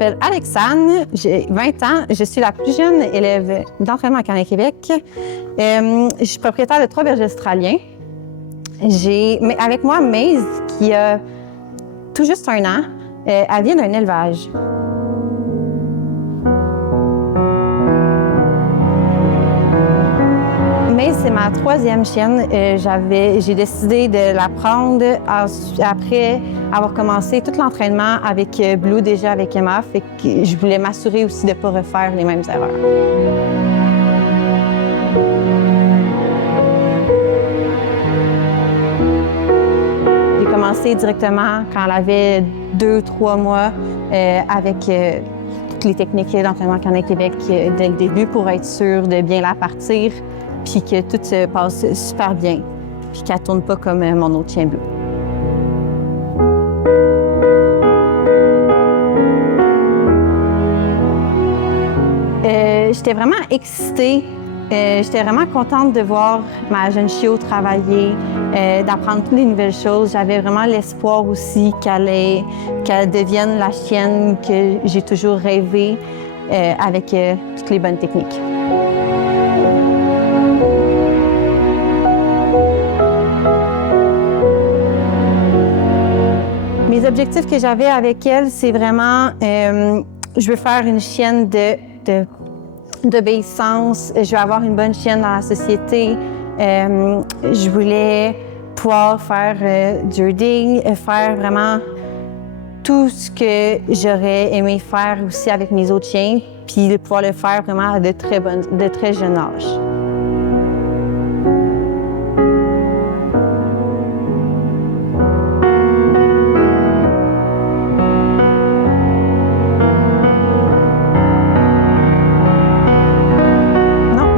m'appelle Alexandre, j'ai 20 ans, je suis la plus jeune élève d'entraînement à Canal Québec. Je suis propriétaire de 3 bergers australiens. Mais avec moi Maze, qui a tout juste 1 an, elle vient d'un élevage. Maze, c'est ma 3e chienne. J'ai décidé de la prendre après avoir commencé tout l'entraînement avec Blue, déjà avec Emma. Fait que je voulais m'assurer aussi de ne pas refaire les mêmes erreurs. J'ai commencé directement quand elle avait 2-3 mois avec toutes les techniques d'entraînement Canal Québec dès le début pour être sûre de bien la partir, puis que tout se passe super bien, puis qu'elle ne tourne pas comme mon autre chien Blue. J'étais vraiment excitée. J'étais vraiment contente de voir ma jeune chiot travailler, d'apprendre toutes les nouvelles choses. J'avais vraiment l'espoir aussi qu'elle devienne la chienne que j'ai toujours rêvé avec toutes les bonnes techniques. Mes objectifs que j'avais avec elle, c'est vraiment, je veux faire une chienne d'obéissance, je veux avoir une bonne chienne dans la société. Je voulais pouvoir faire du herding, faire vraiment tout ce que j'aurais aimé faire aussi avec mes autres chiens, puis de pouvoir le faire vraiment à de très jeune âge.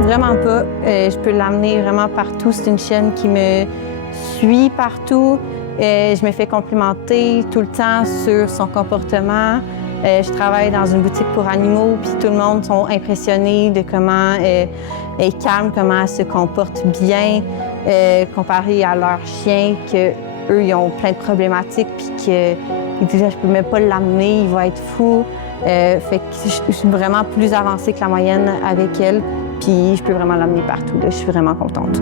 Vraiment pas. Je peux l'amener vraiment partout. C'est une chienne qui me suit partout. Je me fais complimenter tout le temps sur son comportement. Je travaille dans une boutique pour animaux, puis tout le monde sont impressionnés de comment elle est calme, comment elle se comporte bien, comparé à leurs chiens, qu'eux, ils ont plein de problématiques, puis qu'ils disent « je peux même pas l'amener, il va être fou ». Fait que je suis vraiment plus avancée que la moyenne avec elle. Puis je peux vraiment l'amener partout. Là. Je suis vraiment contente.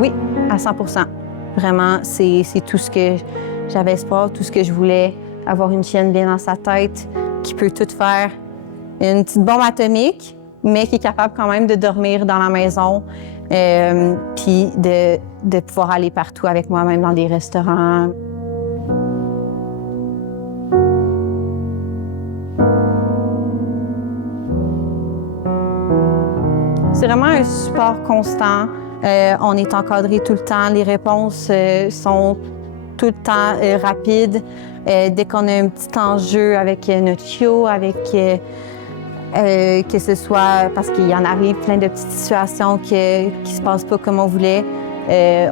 Oui, à 100%. Vraiment, c'est tout ce que j'avais espoir, tout ce que je voulais. Avoir une chienne bien dans sa tête, qui peut tout faire. Une petite bombe atomique, mais qui est capable quand même de dormir dans la maison. Puis de pouvoir aller partout avec moi, même dans des restaurants. C'est vraiment un support constant. On est encadré tout le temps. Les réponses sont tout le temps rapides. Dès qu'on a un petit enjeu avec notre chiot, que ce soit parce qu'il y en arrive plein de petites situations qui ne se passent pas comme on voulait,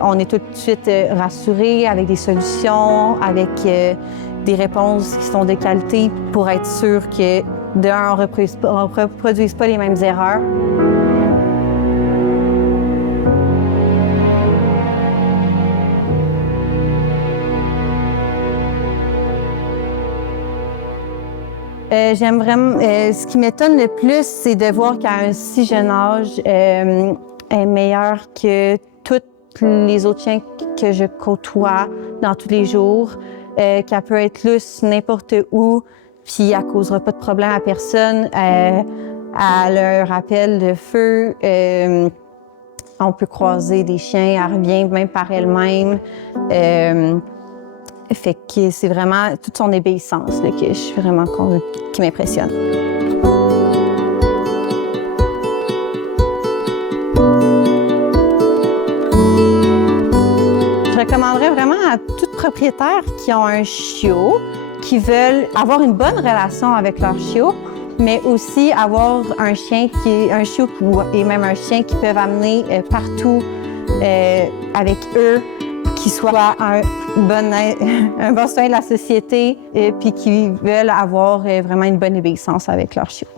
on est tout de suite rassurés avec des solutions, avec des réponses qui sont de qualité pour être sûr que, d'un, on ne reproduise pas les mêmes erreurs. J'aime vraiment. Ce qui m'étonne le plus, c'est de voir qu'à un si jeune âge, elle est meilleure que tous les autres chiens que je côtoie dans tous les jours, qu'elle peut être lousse n'importe où, puis elle ne causera pas de problème à personne. Elle a un rappel de feu. On peut croiser des chiens, elle revient même par elle-même. Fait que c'est vraiment toute son obéissance là, que je suis vraiment qui m'impressionne. Je recommanderais vraiment à tout propriétaire qui ont un chiot, qui veulent avoir une bonne relation avec leur chiot, mais aussi avoir un chiot et même un chien qui peuvent amener partout avec eux, qui soit un bon soin de la société, puis qui veulent avoir vraiment une bonne obéissance avec leur chiot.